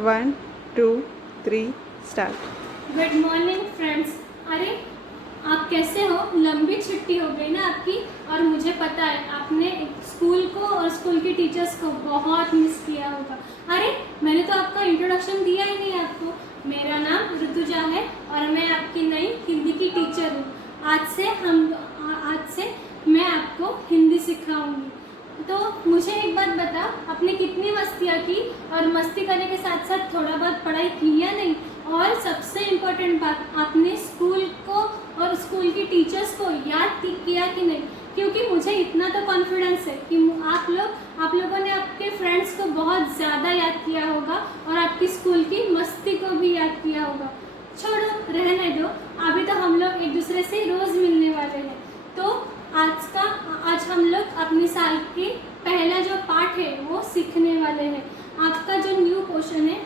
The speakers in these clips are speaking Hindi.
1, 2, 3 स्टार्ट। Good morning friends. अरे आप कैसे हो? लंबी छुट्टी हो गई ना आपकी, और मुझे पता है आपने स्कूल को और स्कूल की टीचर्स को बहुत मिस किया होगा। अरे मैंने तो आपका इंट्रोडक्शन दिया ही नहीं आपको। मेरा नाम ऋतुजा है और मैं आपकी नई हिंदी की टीचर हूँ। आज से मैं आपको हिंदी सिखाऊंगी। तो मुझे एक बात बता, आपने कितनी मस्तियाँ की और मस्ती करने के साथ साथ थोड़ा बहुत पढ़ाई की या नहीं? और सबसे इम्पोर्टेंट बात, आपने स्कूल को और स्कूल की टीचर्स को याद किया कि नहीं? क्योंकि मुझे इतना तो कॉन्फिडेंस है कि आप लोगों ने आपके फ्रेंड्स को बहुत ज़्यादा याद किया होगा और आपकी स्कूल की मस्ती को भी याद किया होगा। छोड़ो, रहने दो। अभी तो हम लोग एक दूसरे से रोज़ मिलने वाले हैं। तो आज हम लोग अपनी साल की पहला जो पाठ है वो सीखने वाले हैं। आपका जो न्यू पोर्शन है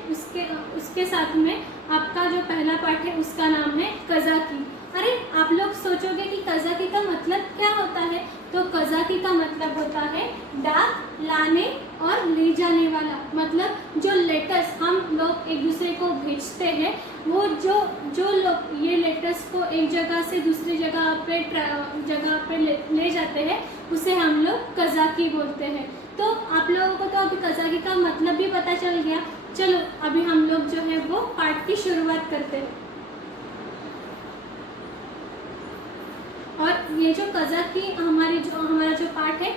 उसके साथ में आपका जो पहला पाठ है उसका नाम है कज़ाकी। अरे आप लोग सोचोगे कि कज़ाकी का मतलब क्या होता है? तो कज़ाकी का मतलब होता है डाक लाने और ले जाने वाला। मतलब जो लेटर्स हम लोग एक दूसरे को भेजते हैं, वो जो लोग ये लेटर्स को एक जगह से दूसरी जगह पे ले जाते हैं, उसे हम लोग कज़ाकी बोलते हैं। तो आप लोगों को तो अभी कज़ाकी का मतलब भी पता चल गया। चलो अभी हम लोग जो है वो पाठ की शुरुआत करते हैं। और ये जो कज़ाकी हमारा जो पाठ है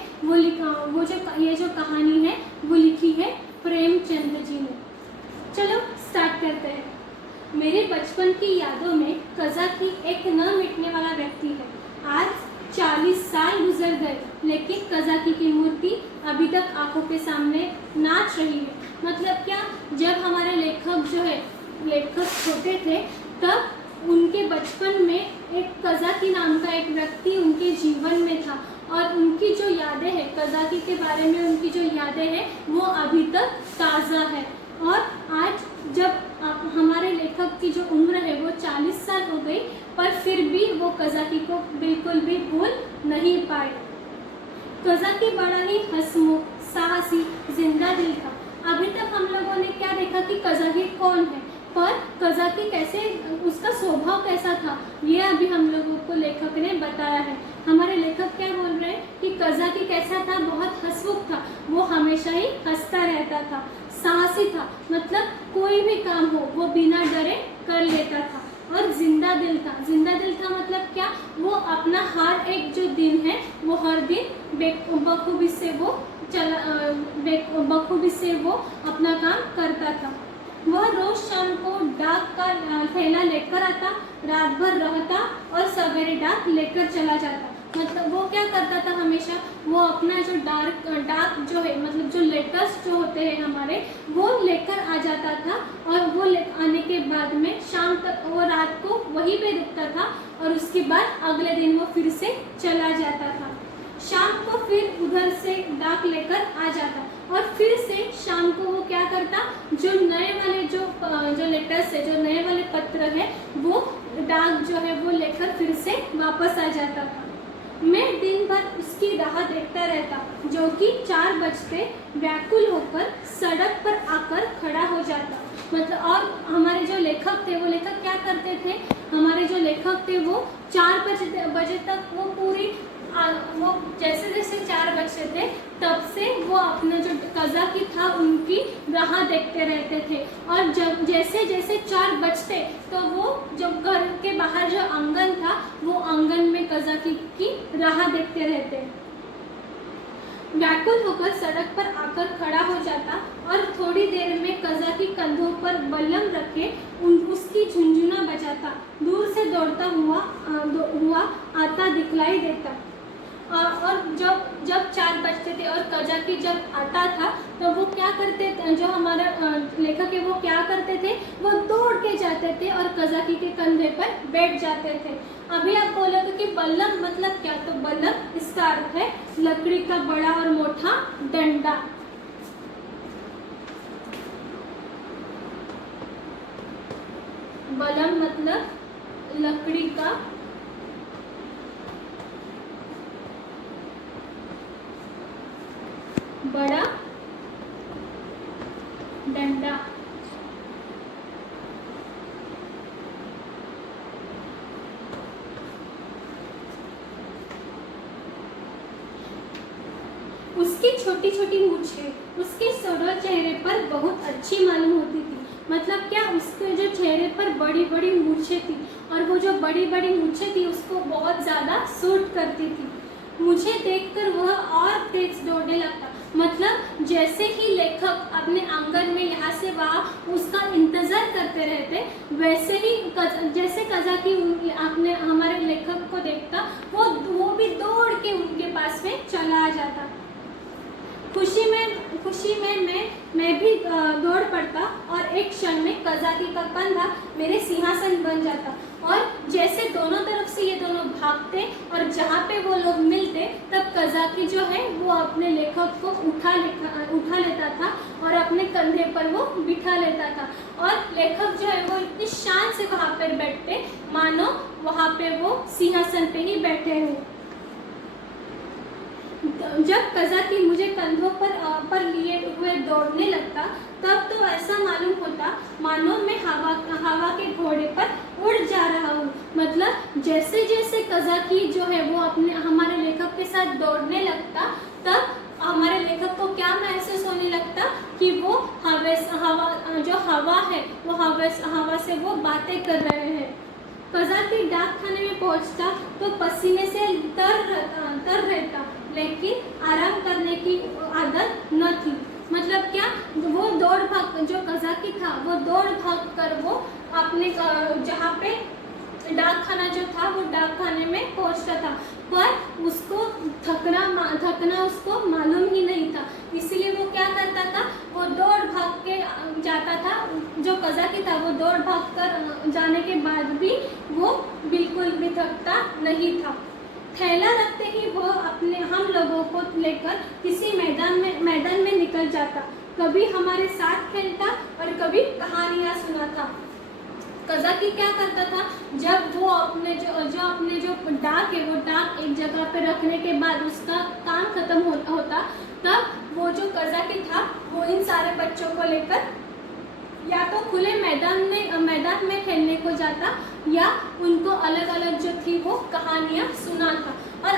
ये जो कहानी है वो लिखी है प्रेमचंद जी ने। चलो स्टार्ट करते हैं। मेरे बचपन की यादों में कज़ाकी एक न मिटने वाला व्यक्ति है। आज 40 साल गुजर गए, लेकिन कज़ाकी की मूर्ति अभी तक आंखों के सामने नाच रही है। मतलब क्या, जब हमारे लेखक छोटे थे, तब उनके बचपन में एक कज़ाकी नाम का एक व्यक्ति उनके जीवन में था, और उनकी जो यादें हैं कज़ाकी के बारे में, उनकी जो यादें हैं वो अभी तक ताज़ा है। और आज जब हमारे लेखक की जो उम्र है वो 40 साल हो गई, पर फिर भी वो कज़ाकी को बिल्कुल भी भूल नहीं पाए। कज़ाकी बड़ा ही हंसमुख, साहसी, जिंदा दिल था। अभी तक हम लोगों ने क्या देखा कि कज़ाकी कौन है, पर कज़ाकी कैसे, उसका स्वभाव कैसा था, ये अभी हम लोगों को लेखक ने बताया है। हमारे लेखक क्या बोल रहे हैं कि कज़ाकी कैसा था? बहुत हंसमुख था, वो हमेशा ही हंसता रहता था। साहसी था, मतलब कोई भी काम हो वो बिना डरे कर लेता था। और जिंदा दिल था। जिंदा दिल था मतलब क्या, वो अपना हर एक जो दिन है वो हर दिन बखूबी से वो अपना काम करता था। वह रोज शाम को डाक का थैला लेकर आता, रात भर रहता और सवेरे डाक लेकर चला जाता। मतलब वो क्या करता था, हमेशा वो अपना जो डाक जो है, मतलब जो लेटर्स जो होते हैं हमारे, वो लेकर आ जाता था। और वो आने के बाद में शाम तक वो रात को वहीं पे रुकता था, और उसके बाद अगले दिन वो फिर से चला जाता था। शाम को फिर उधर से डाक लेकर आ जाता, और फिर से शाम को वो क्या करता, जो नए वाले जो लेटर्स है, जो नए वाले पत्र है, वो डाक जो है वो लेकर फिर से वापस आ जाता था। मैं दिन भर उसकी राह देखता रहता, जो कि 4 बजते व्याकुल होकर सड़क पर आकर खड़ा हो जाता। मतलब, और हमारे जो लेखक थे, वो लेखक क्या करते थे, हमारे जो लेखक थे वो 4 बजे तक वो जैसे जैसे 4 बजते थे, तब से वो अपना जो कज़ाकी था उनकी राह देखते रहते थे। और जब जैसे जैसे 4 बजते, तो वो जो घर के बाहर जो आंगन था, वो आंगन में कज़ाकी की राह देखते रहते। व्याकुल होकर सड़क पर आकर खड़ा हो जाता, और थोड़ी देर में कज़ाकी कंधों पर बल्लम रखे उसकी झुंझुना बजाता, दूर से दौड़ता हुआ आता दिखलाई देता। और जब 4 बजते थे और कज़ाकी जब आता था, तो वो क्या करते थे, जो हमारा लेखक है वो क्या करते थे, वो दौड़ के जाते थे और कज़ाकी के कंधे पर बैठ जाते थे। अभी आप बोलोगे कि बल्लम मतलब क्या? तो बल्लम इसका अर्थ है लकड़ी का बड़ा और मोटा डंडा। बल्लम मतलब लकड़ी का बड़ा डंडा। उसकी छोटी छोटी मूछें उसके सुडौल चेहरे पर बहुत अच्छी मालूम होती थी। मतलब क्या, उसके जो चेहरे पर बड़ी बड़ी मूछें थी और वो जो बड़ी बड़ी मूछें थी उसको बहुत ज़्यादा सूट करती थी। मुझे देखकर वह और तेज दौड़ने लगता। मतलब जैसे ही लेखक अपने आंगन में यहाँ से वहाँ उसका इंतजार करते रहते, वैसे ही जैसे कज़ाकी अपने हमारे लेखक को देखता, वो भी दौड़ के उनके पास में चला जाता। खुशी में मैं भी दौड़ पड़ता और एक क्षण में कज़ाकी का कंधा मेरे सिंहासन बन जाता। और जैसे दोनों तरफ से ये दोनों भागते और जहाँ पे वो लोग मिलते, तब कज़ाकी जो है वो अपने लेखक को उठा लेता था और अपने कंधे पर वो बिठा लेता था। और लेखक जो है वो इतनी शान से वहाँ पर बैठते मानो वहाँ पे वो सिंहासन पे ही बैठे हों। जब कज़ाकी मुझे कंधों पर लिए हुए दौड़ने लगता, तब तो ऐसा मालूम होता मानो मैं हवा के घोड़े पर उड़ जा रहा हूँ। मतलब जैसे जैसे कज़ाकी जो है वो अपने हमारे लेखक के साथ दौड़ने लगता, तब हमारे लेखक को क्या महसूस होने लगता कि वो हवा है वो हवा से वो बातें कर रहे हैं। कज़ाकी डाक खाने में पहुंचता तो पसीने से तर रहता, लेकिन आराम करने की आदत न थी। मतलब क्या, वो दौड़ भाग जो कज़ाकी था वो दौड़ भाग कर वो अपने जहाँ पे डाक खाना जो था वो डाक खाने में पहुंचता था, पर उसको थकना उसको मालूम ही नहीं था। इसीलिए वो क्या करता था, वो दौड़ भाग के जाता था। जो कज़ाकी था वो दौड़ भाग कर जाने के बाद भी वो बिल्कुल भी थकता नहीं था। थैला रखते ही वो अपने हम लोगों को लेकर किसी मैदान में निकल जाता। कभी हमारे साथ खेलता और कभी कहानियाँ सुनाता। कज़ाकी क्या करता था, जब वो अपने जो डाक है वो डाक एक जगह पे रखने के बाद उसका काम खत्म होता, तब वो जो कज़ाकी था वो इन सारे बच्चों को लेकर या तो खुले मैदान में खेलने को जाता या उनको अलग अलग जो थी वो कहानियाँ सुनाता। और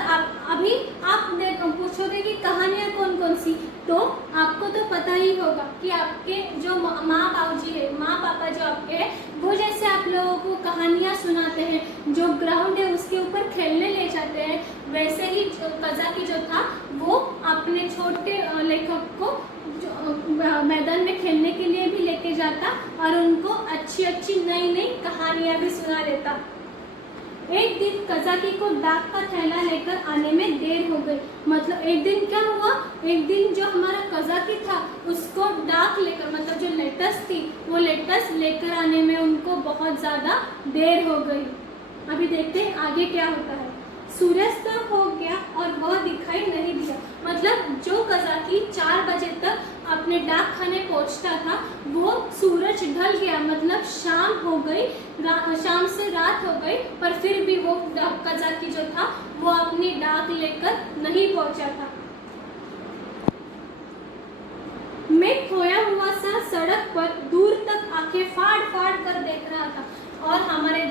अभी आप पूछोगे कि कहानियाँ कौन कौन सी, तो आपको तो पता ही होगा कि आपके जो माँ पापा जो आपके हैं वो जैसे आप लोगों को कहानियाँ सुनाते हैं, जो ग्राउंड है उसके ऊपर खेलने ले जाते हैं, वैसे ही कज़ाकी जो था वो अपने छोटे लेखक को मैदान में खेलने के लिए भी लेके जाता और उनको अच्छी अच्छी नई नई कहानियाँ भी सुना देता। एक दिन कज़ाकी को डाक का थैला लेकर आने में देर हो गई। मतलब एक दिन क्या हुआ, एक दिन जो हमारा कज़ाकी था उसको डाक लेकर मतलब जो लेटर्स थी वो लेटर्स लेकर आने में उनको बहुत ज़्यादा देर हो गई। अभी देखते हैं आगे क्या होता है। सूर्यास्त हो गया और वह दिखाई नहीं दिया। मतलब जो कज़ाकी 4 बजे तक अपने डाक खाने पहुंचता था वो सूरज ढल गया, मतलब शाम हो गई, शाम से रात हो गई, पर फिर भी वो कज़ाकी जो था वो अपनी डाक लेकर नहीं पहुंचा था। मैं खोया हुआ सा सड़क पर दूर तक आंखें फाड़ फाड़ कर देख रहा था और हमारे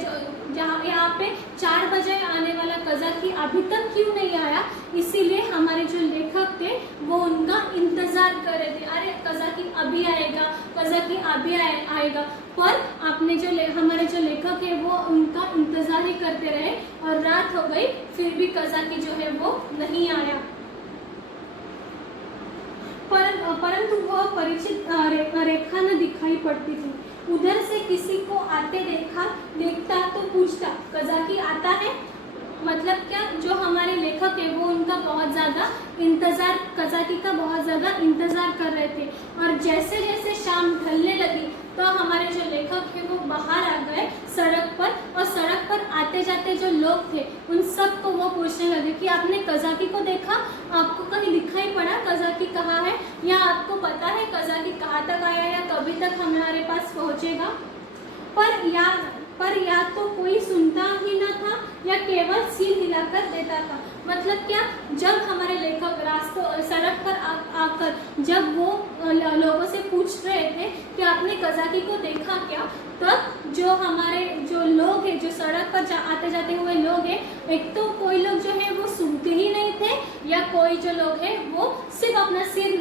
जहाँ यहाँ पे 4 बजे आने वाला कज़ाकी अभी तक क्यों नहीं आया, इसीलिए हमारे जो लेखक थे वो उनका इंतज़ार कर रहे थे। अरे कज़ाकी अभी आएगा, कज़ाकी अभी आएगा, पर आपने हमारे जो लेखक है वो उनका इंतज़ार ही करते रहे और रात हो गई, फिर भी कज़ाकी जो है वो नहीं आया। परंतु वह परिचित रेखा न दिखाई पड़ती थी। उधर से किसी को आते देखता तो पूछता, कज़ाकी आता है? मतलब क्या, जो हमारे लेखक है वो उनका बहुत ज़्यादा इंतज़ार, कज़ाकी का बहुत ज़्यादा इंतज़ार कर रहे थे। और जैसे जैसे शाम ढलने लगी तो हमारे जो लेखक है वो बाहर आ गए सड़क पर, और सड़क पर आते जाते जो लोग थे उन सब को वो पूछने लगे कि आपने कज़ाकी को देखा, आपको कहीं दिखाई पड़ा, कज़ाकी कहाँ है, या आपको पता है कज़ाकी कहाँ तक आया या कभी तक हमारे पास पहुँचेगा। पर या तो कोई सुनता ही न था या केवल सिर हिलाकर देता था। मतलब क्या, जब हमारे लेखक रास्तों सड़क पर आकर जब वो लोगों से पूछ रहे थे कि आपने कज़ाकी को देखा क्या, तब जो हमारे जो लोग हैं, जो सड़क पर आते जाते हुए लोग हैं, एक तो कोई लोग जो है वो सुनते ही नहीं थे, या कोई जो लोग हैं वो सिर्फ अपना सिर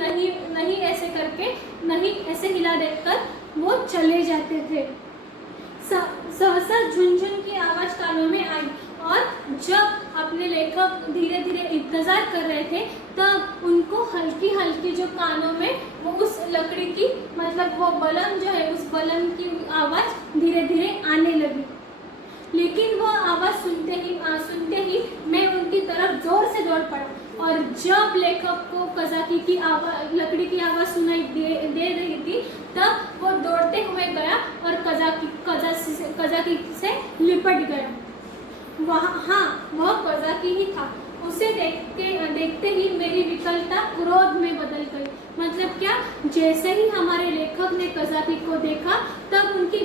नहीं ऐसे करके, नहीं ऐसे हिला देकर वो चले जाते थे। सहसा झुनझुन की आवाज कानों में आई, और जब अपने लेखक धीरे धीरे इंतजार कर रहे थे, तब उनको हल्की हल्की जो कानों में वो उस लकड़ी की, मतलब वो बलम जो है, उस बलम की आवाज धीरे धीरे आने लगी। लेकिन वो आवाज सुनते ही मैं उनकी तरफ जोर से दौड़ पड़ा, और जब लेखक को कज़ाकी की आवाज, लकड़ी की आवाज सुनाई दे रही थी, तब वो दौड़ते हुए गया और कज़ाकी से लिपट गया। वह कज़ाकी ही था। उसे देखते ही मेरी विकलता क्रोध में बदल गई। मतलब क्या, जैसे ही हमारे लेखक ने कज़ाकी को देखा, तब उनकी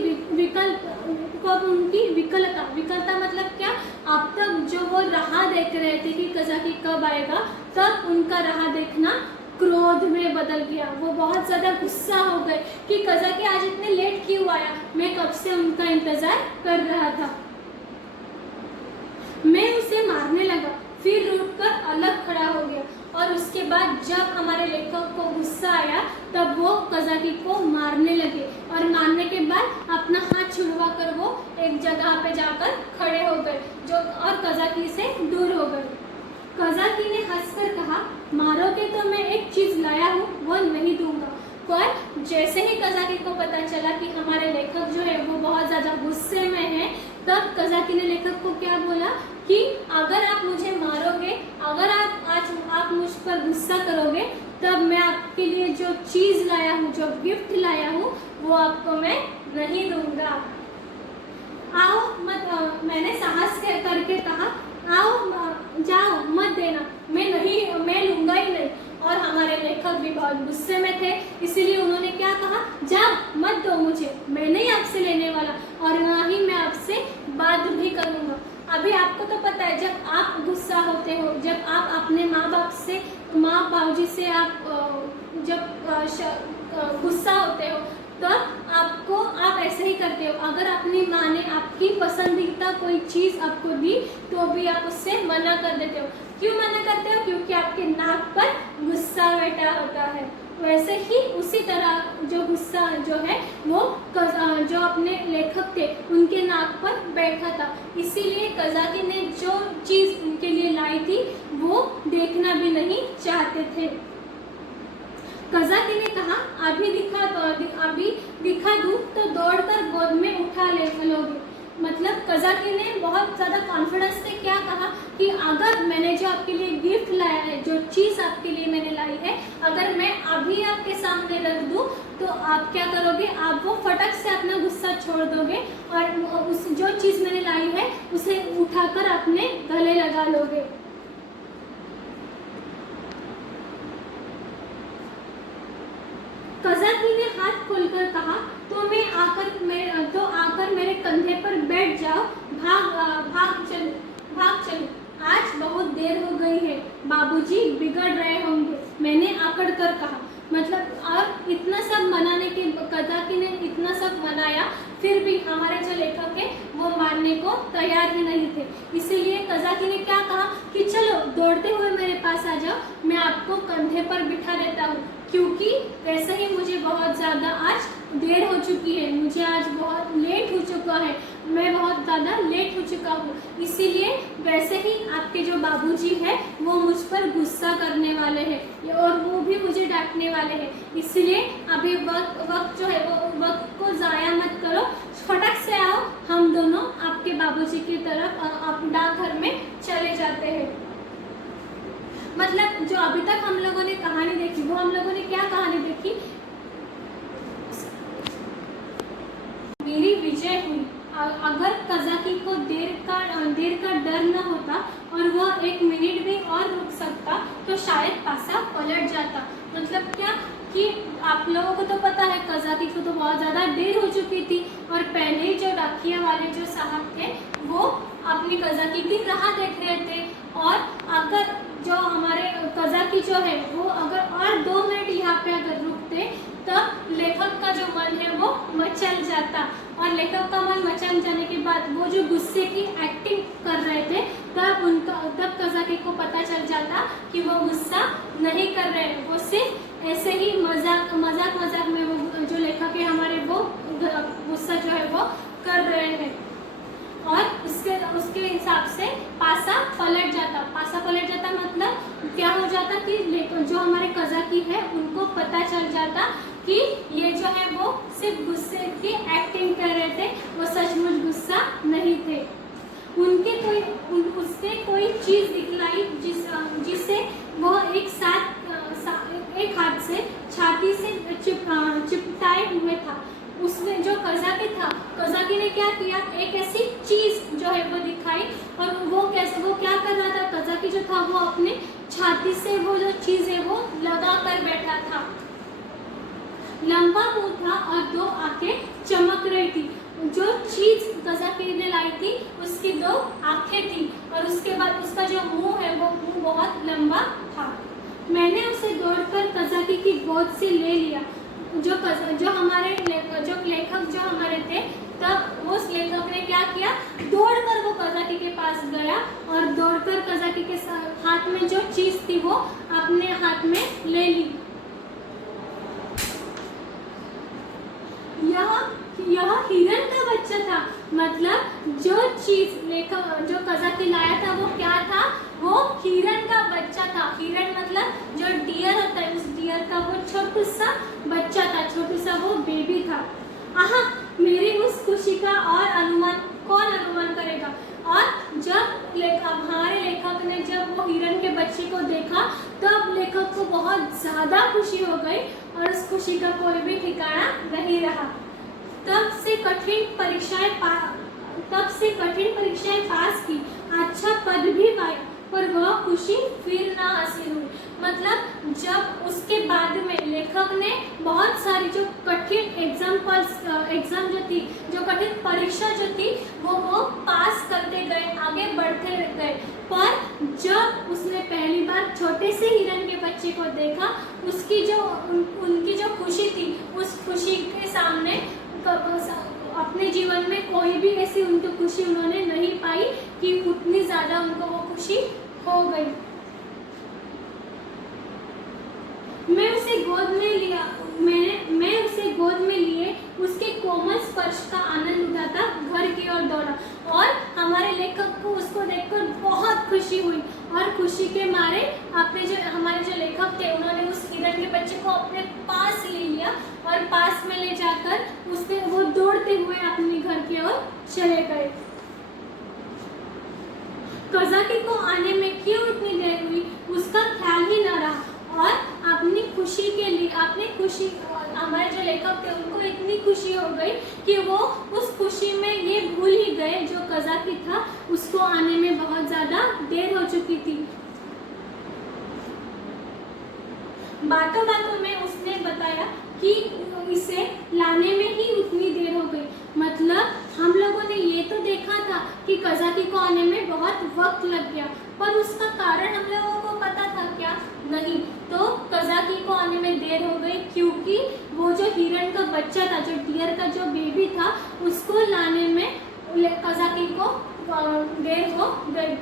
विकलता मतलब क्या, अब तक जो वो राह देख रहे थे कि कज़ाकी कब आएगा, तब उनका राह देखना क्रोध में बदल गया। वो बहुत ज़्यादा गुस्सा हो गए कि कज़ाकी आज इतने लेट क्यों आया, मैं कब से उनका इंतजार कर रहा था। मैं उसे मारने लगा, फिर रुककर अलग खड़ा हो गया, और उसके बाद जब हमारे लेखक को गुस्सा आया, तब वो कज़ाकी को मारने लगे, और मारने के बाद अपना हाथ छुड़वा कर वो एक जगह पे जाकर खड़े हो गए, और कज़ाकी से दूर हो गए। कज़ाकी ने हंसकर कहा, मारोगे तो मैं एक चीज लाया हूँ, वो नहीं दूंगा। पर जैसे ही कज़ाकी को पता चला कि हमारे लेखक जो है वो बहुत ज़्यादा गुस्से में है, तब कज़ाकी ने लेखक को क्या बोला कि अगर आप मुझे मारोगे, अगर आप मुझ पर गुस्सा करोगे, तब मैं आपके लिए जो चीज़ लाया हूँ, जो गिफ्ट लाया हूँ, वो आपको मैं नहीं दूंगा। आओ मत, मैंने साहस करके कहा, आओ जाओ, मत देना, मैं लूंगा ही नहीं। और हमारे लेखक भी बहुत गुस्से में थे, इसीलिए उन्होंने क्या कहा, जाओ, मत दो मुझे, मैं नहीं आपसे लेने वाला, और ना ही मैं आपसे बात भी करूँगा। अभी आपको तो पता है, जब आप गुस्सा होते हो, जब आप अपने माँ बाबूजी से आप जब गुस्सा होते हो, तब आप ऐसे ही करते हो। अगर अपनी माँ ने आपकी पसंदीदा कोई चीज़ आपको दी, तो भी आप उससे मना कर देते हो। क्यों मना करते हो? क्योंकि आपके नाक पर गुस्सा बैठा होता है। वैसे ही उसी तरह जो गुस्सा जो है वो जो अपने लेखक थे उनके नाक पर बैठा था, इसीलिए कज़ाकी ने जो चीज़ उनके लिए लाई थी वो देखना भी नहीं चाहते थे। कज़ाकी ने कहा, अभी दिखा दूँ तो दौड़कर गोद में उठा लोगे। मतलब कज़ाकी ने बहुत ज़्यादा कॉन्फिडेंस से क्या कहा कि अगर मैंने जो आपके लिए गिफ्ट लाया है, जो चीज़ आपके लिए मैंने लाई है, अगर मैं अभी आपके सामने रख दूँ तो आप क्या करोगे, आप वो फटक से अपना गुस्सा छोड़ दोगे और उस जो चीज़ मैंने लाई है उसे उठाकर अपने गले लगा लोगे। कज़ाकी ने हाथ खोलकर कहा, तो आकर मेरे कंधे पर बैठ जाओ, भाग चलो, आज बहुत देर हो गई है, बाबूजी बिगड़ रहे होंगे, मैंने आकड़ कर कहा। मतलब और इतना सब मनाने के, कज़ाकी ने इतना सब मनाया, फिर भी हमारे जो लेखक है वो मानने को तैयार ही नहीं थे। इसीलिए कज़ाकी ने क्या कहा कि चलो दौड़ते हुए मेरे पास आ जाओ, मैं आपको कंधे पर बिठा देता हूँ, क्योंकि वैसे ही मुझे बहुत ज़्यादा आज देर हो चुकी है, मुझे आज बहुत लेट हो चुका है, मैं बहुत ज़्यादा लेट हो चुका हूँ। इसीलिए वैसे ही आपके जो बाबूजी है वो मुझ पर गुस्सा करने वाले हैं और वो भी मुझे डांटने वाले हैं। इसलिए अभी वक्त जो है वो वक्त को ज़ाया मत करो, फटक से आओ, हम दोनों आपके बाबूजी की तरफ डाकघर में चले जाते हैं। मतलब जो अभी तक हम लोगों ने कहानी देखी, वो हम लोगों ने क्या कहानी देखी, मेरी विजय हुई। अगर कज़ाकी को देर का डर न होता और वह एक मिनट भी और रुक सकता तो शायद पासा पलट जाता। मतलब क्या, कि आप लोगों को तो पता है कज़ाकी को तो बहुत ज़्यादा देर हो चुकी थी और पहले ही जो डाकिया वाले जो साहब थे वो अपनी कज़ाकी की राह देख रहे थे। और अगर जो हमारे कज़ाकी जो है वो अगर और 2 मिनट यहाँ पे अगर रुकते तब लेखक का जो मन है वो मचल जाता। और लेखक का मन मचल जाने के बाद वो जो गुस्से की एक्टिंग कर रहे थे तब कज़ाकी को पता चल जाता कि वो गुस्सा नहीं कर रहे हैं, वो सिर्फ ऐसे ही मजाक में वो जो लेखक है हमारे वो गुस्सा जो है वो कर रहे हैं। और उसके हिसाब से पासा पलट जाता मतलब क्या हो जाता कि जो हमारे कज़ाकी है उनको पता चल जाता कि ये जो है वो सिर्फ गुस्से की एक्टिंग कर रहे थे, वो सचमुच गुस्सा नहीं थे। उससे कोई चीज़ दिखलाई जिससे वो एक हाथ से छाती से चिपटाए हुए था। उसने जो कज़ाकी ने क्या किया, एक ऐसी चीज जो है वो दिखाई और वो क्या कर रहा था, कज़ाकी जो था वो अपने छाती से वो जो चीज है वो लगा कर बैठा था। लंबा मुंह था और 2 आंखें चमक रही थी। जो चीज कज़ाकी ने लाई थी उसकी 2 आंखें थी और उसके बाद उसका जो मुंह है वो मुंह बहुत लंबा था। मैंने उसे दौड़कर कज़ाकी की गोद से ले लिया। जो लेखक जो हमारे थे तब उस लेखक ने क्या किया, दौड़कर वो कज़ाकी के पास गया और दौड़कर कज़ाकी के हाथ में जो चीज थी वो अपने हाथ में ले ली। यह हिरन का बच्चा था। मतलब जो कज़ाकी लाया था वो क्या था, वो हिरन का बच्चा था। हिरन मतलब जो डियर होता है, उस डियर का वो छोटू सा बच्चा था, छोटू सा वो बेबी था। आहा, मेरी उस खुशी का और कौन अनुमान करेगा। और जब हमारे लेखक ने जब वो हिरन के बच्चे को देखा तब लेखक को बहुत ज्यादा खुशी हो गई और उस खुशी का कोई भी ठिकाना नहीं रहा। तब से कठिन परीक्षाएं पास की, अच्छा पद भी पाया, पर वह खुशी फिर ना हासिल हुई। मतलब जब उसके बाद में लेखक ने बहुत सारी जो कठिन एग्जाम जो थी, जो कठिन परीक्षा जो थी वो पास करते गए, आगे बढ़ते गए। पर जब उसने पहली बार छोटे से हिरन के बच्चे को देखा, उनकी जो खुशी थी, उस खुशी के सामने अपने जीवन में कोई भी ऐसी उनकी खुशी उन्होंने नहीं पाई कि उतनी ज्यादा उनको वो खुशी हो गई। मैं उसे गोद में लिए उसके कोमल स्पर्श का आनंद उठाता घर की ओर दौड़ा। और हमारे लेखक को उसको देखकर बहुत खुशी हुई और खुशी के मारे हमारे जो लेखक थे उन्होंने उस हिरन के बच्चे को अपने पास ले लिया और पास में ले जाकर वो दौड़ते हुए अपने घर की ओर चले गए। कज़ाकी को आने में क्यों इतनी देर हुई उसका ख्याल ही न रहा और अपनी खुशी के लिए हमारे जो लेखक थे उनको इतनी खुशी हो गई कि वो उस खुशी में ये भूल ही गए जो कज़ाकी था उसको आने में बहुत ज्यादा देर हो चुकी थी। बातों में उसने बताया कि इसे लाने में ही उतनी देर हो गई। मतलब हम लोगों ने ये तो देखा था कि कज़ाकी को आने में बहुत वक्त लग गया, पर उसका कारण हम लोगों को पता था क्या? नहीं। तो कज़ाकी को आने में देर हो गई क्योंकि वो जो हिरन का बच्चा था, जो डियर का जो बेबी था, उसको लाने में कज़ाकी को देर हो गई।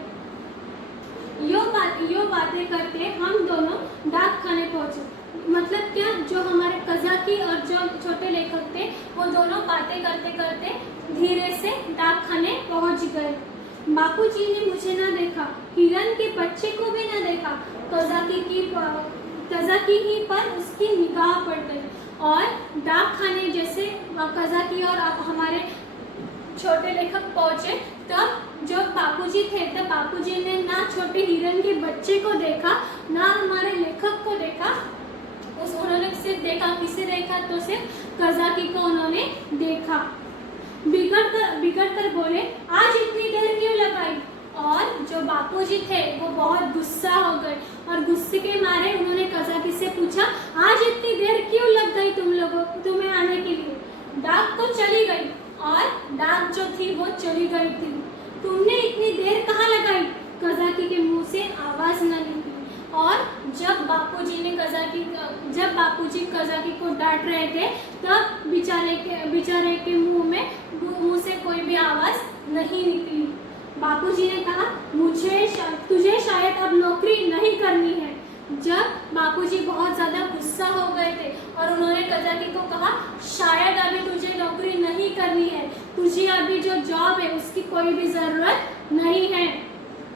यो बातें करके हम दोनों डाक खाने पहुंचे। मतलब क्या, जो हमारे कज़ाकी और जो छोटे लेखक थे वो दोनों बातें करते करते धीरे से डाक खाने पहुंच गए। बापूजी ने मुझे ना देखा, हिरन के बच्चे को भी ना देखा। कज़ाकी ही पर उसकी निगाह पड़ गई और डाक खाने जैसे कज़ाकी और हमारे छोटे लेखक पहुंचे तब जो बापूजी थे तब बापूजी ने ना छोटे हिरन के बच्चे को देखा ना हमारे लेखक को देखा। उन्होंने सिर्फ देखा, किसे देखा तो सिर्फ कज़ाकी को उन्होंने देखा। बिगड़ कर बोले, आज इतनी देर क्यों लगाई? और जो बापूजी थे वो बहुत गुस्सा हो गए और गुस्से के मारे उन्होंने कज़ाकी से पूछा, आज इतनी देर क्यों लग गई तुम्हें आने के लिए? डाक तो चली गई और डाक जो थी वो चली गई थी, तुमने इतनी देर कहाँ लगाई? कज़ाकी के मुंह से आवाज न निकली। और जब बापूजी कज़ाकी को डांट रहे थे तब बेचारे के मुंह से कोई भी आवाज नहीं निकली। बापूजी ने कहा, तुझे शायद अब नौकरी नहीं करनी है। जब बापूजी बहुत ज़्यादा गुस्सा हो गए थे और उन्होंने कज़ाकी को कहा, शायद अभी तुझे नौकरी नहीं करनी है, तुझे अभी जो जॉब है उसकी कोई भी ज़रूरत नहीं है।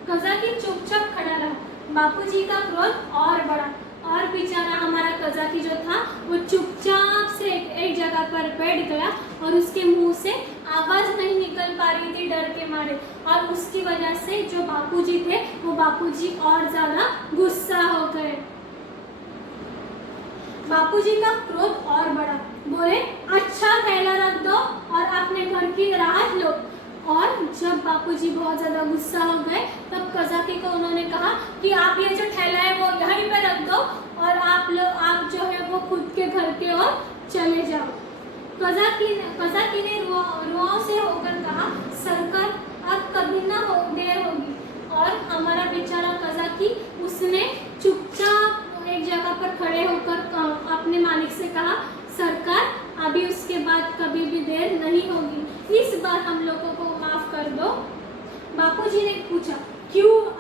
कज़ाकी चुपचाप खड़ा रहा। बापूजी का क्रोध और बढ़ा और बेचारा हमारा कज़ाकी जो था वो चुपचाप से एक जगह पर बैठ गया और उसके मुंह से आवाज़ नहीं निकल पा रही थी डर के मारे, और उसकी वजह से जो बापूजी थे वो बापूजी और ज़्यादा गुस्सा हो गए। बापूजी का क्रोध और बढ़ा, बोले, अच्छा थैला रख दो और अपने घर की राहत लो। और जब बापूजी बहुत ज़्यादा गुस्सा हो गए तब कज़ाकी को उन्होंने कहा कि आप ये जो थैला है वो यहीं पे रख दो और आप जो है वो खुद के घर के ओर चले जाओ। कज़ाकी ने रुआओं से होकर कहा, सरकार अब कभी ना देर होगी। और हमारा बेचारा कज़ाकी उसने चुपचाप एक जगह पर खड़े होकर अपने मालिक से कहा, सरकार अभी उसके बाद कभी भी देर नहीं होगी, इस बार हम लोगों को माफ कर दो। बापूजी ने पूछा,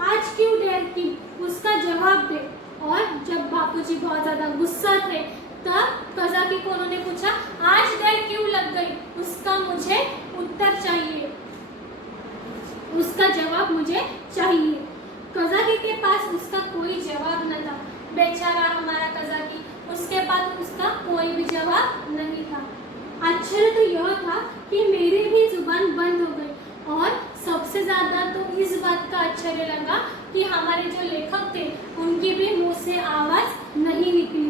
आज क्यों देर की? उसका जवाब दे। और जब बापूजी बहुत ज़्यादा गुस्सा थे तब कज़ाकी को उन्होंने पूछा, आज देर क्यों लग गई? उसका मुझे उत्तर चाहिए, उसका जवाब मुझे चाहिए। कज़ाकी के पास उसका कोई जवाब न था। बेचारा हमारा कज़ाकी, उसके पास उसका कोई भी जवाब नहीं था। आश्चर्य तो यह था कि मेरी भी जुबान बंद हो गई, और सबसे ज़्यादा तो इस बात का आश्चर्य लगा कि हमारे जो लेखक थे उनकी भी मुंह से आवाज़ नहीं निकली।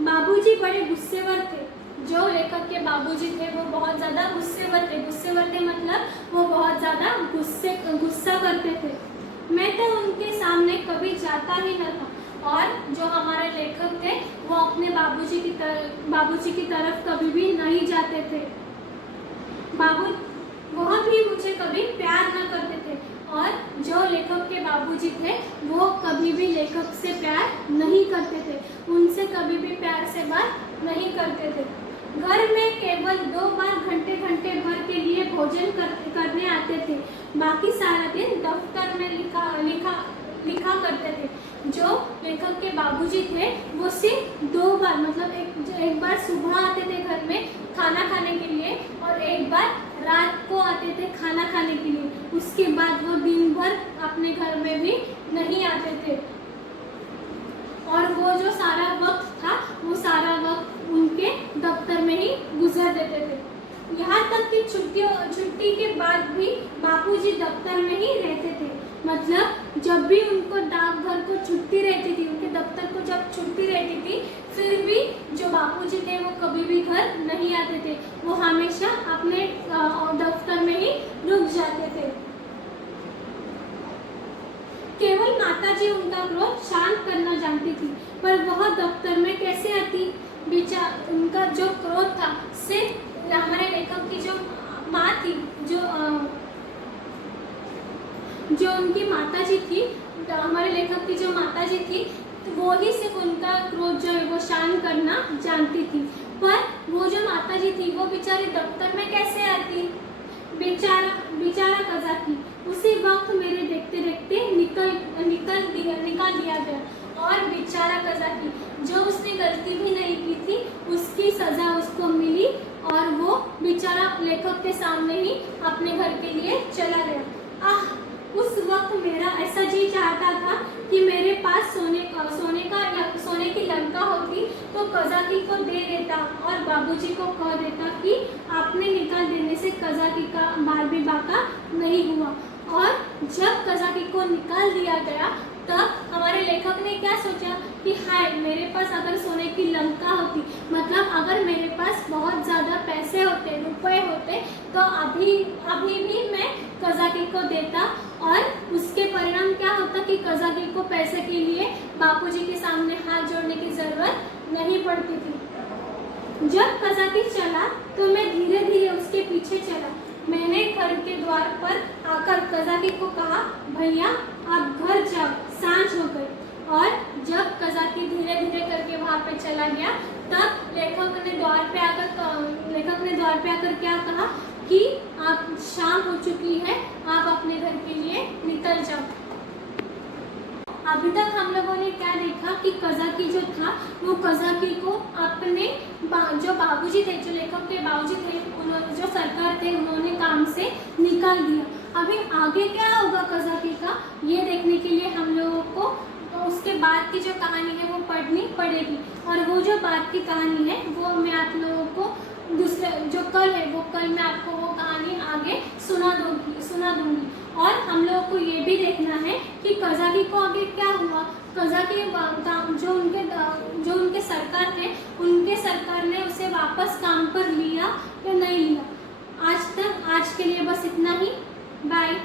बाबूजी बड़े गुस्सेवर थे। जो लेखक के बाबूजी थे वो बहुत ज़्यादा गुस्सेवर थे मतलब वो बहुत ज़्यादा गुस्सा करते थे। मैं तो उनके सामने कभी जाता ही न था, और जो हमारे लेखक थे वो अपने बाबूजी की तरफ कभी भी नहीं जाते थे। वह भी मुझे कभी प्यार न करते थे, और जो लेखक के बाबूजी थे वो कभी भी लेखक से प्यार नहीं करते थे, उनसे कभी भी प्यार से बात नहीं करते थे। घर में केवल 2 बार घंटे भर के लिए भोजन करने आते थे, बाकी सारा दिन दफ्तर में लिखा करते थे। जो लेखक के बाबूजी थे वो सिर्फ 2 बार मतलब एक बार सुबह आते थे घर में खाना खाने के लिए, और एक बार रात को आते थे खाना खाने के लिए। उसके बाद वो दिन भर अपने घर में भी नहीं आते थे, और वो जो सारा वक्त था वो सारा वक्त उनके दफ्तर में ही गुजर देते थे। यहाँ तक कि छुट्टी के बाद भी बापूजी दफ्तर में ही रहते थे। मतलब जब भी उनको डाकघर को छुट्टी रहती थी, उनके दफ्तर को जब छुट्टी रहती थी, फिर भी जो बापूजी थे वो कभी भी घर नहीं आते थे, वो हमेशा अपने दफ्तर में ही रुक जाते थे। केवल माताजी उनका क्रोध शांत करना जानती थी, पर वह दफ्तर में कैसे आती? उनका जो क्रोध था सिर्फ हमारे लेखक की जो माँ थी, जो उनकी माताजी थी, हमारे लेखक की जो माताजी थी, वो ही सिर्फ उनका क्रोध जो है वो शांत करना जानती थी। पर वो जो माताजी थी वो बेचारी दफ्तर में कैसे आती? बेचारा कज़ाकी उसी वक्त मेरे देखते देखते निकाल दिया गया, और बेचारा कज़ाकी जो उसने गलती भी नहीं की थी उसकी सज़ा उसको मिली, और वो बेचारा लेखक के सामने ही अपने घर के लिए चला गया। उस वक्त मेरा ऐसा जी चाहता था कि मेरे पास सोने की लंका होती तो कज़ाकी को दे देता और बाबूजी को कह देता कि आपने निकाल देने से कज़ाकी का बाल भी बाका नहीं हुआ। और जब कज़ाकी को निकाल दिया गया तब हमारे लेखक ने क्या सोचा कि हाय, मेरे पास अगर सोने की लंका होती, मतलब अगर मेरे पास बहुत ज़्यादा पैसे होते, रुपए होते, तो अभी भी मैं कज़ाकी को देता और उसके परिणाम क्या होता कि कज़ाकी को पैसे के लिए बापूजी के सामने हाथ जोड़ने की जरूरत नहीं पड़ती थी। जब कज़ाकी चला तो मैं धीरे धीरे उसके पीछे चला। मैंने घर के द्वार पर आकर कज़ाकी को कहा, भैया आप घर जाओ, सांझ हो गई। और जब कज़ाकी धीरे धीरे करके वहाँ पे चला गया, तब लेखक ने द्वार पे आकर क्या कहा कि आप शाम हो चुकी है, आप अपने घर के लिए निकल जाओ। अभी तक हम लोगों ने क्या देखा कि कज़ाकी जो था वो कज़ाकी को अपने जो बाबूजी थे, जो लेखक के बाबूजी थे, उन्होंने जो सरकार थे, उन्होंने काम से निकाल दिया। अभी आगे क्या होगा कज़ाकी का, ये देखने के लिए हम लोगों को तो उसके बाद की जो कहानी है वो पढ़नी पड़ेगी। और वो जो बाद की कहानी है वो मैं आप लोगों को जो कल है वो कल मैं आपको वो कहानी आगे सुना दूंगी। और हम लोगों को ये भी देखना है कि कज़ाकी को आगे क्या हुआ। कज़ाकी जो उनके सरकार थे, उनके सरकार ने उसे वापस काम पर लिया या नहीं लिया। आज के लिए बस इतना ही। बाय।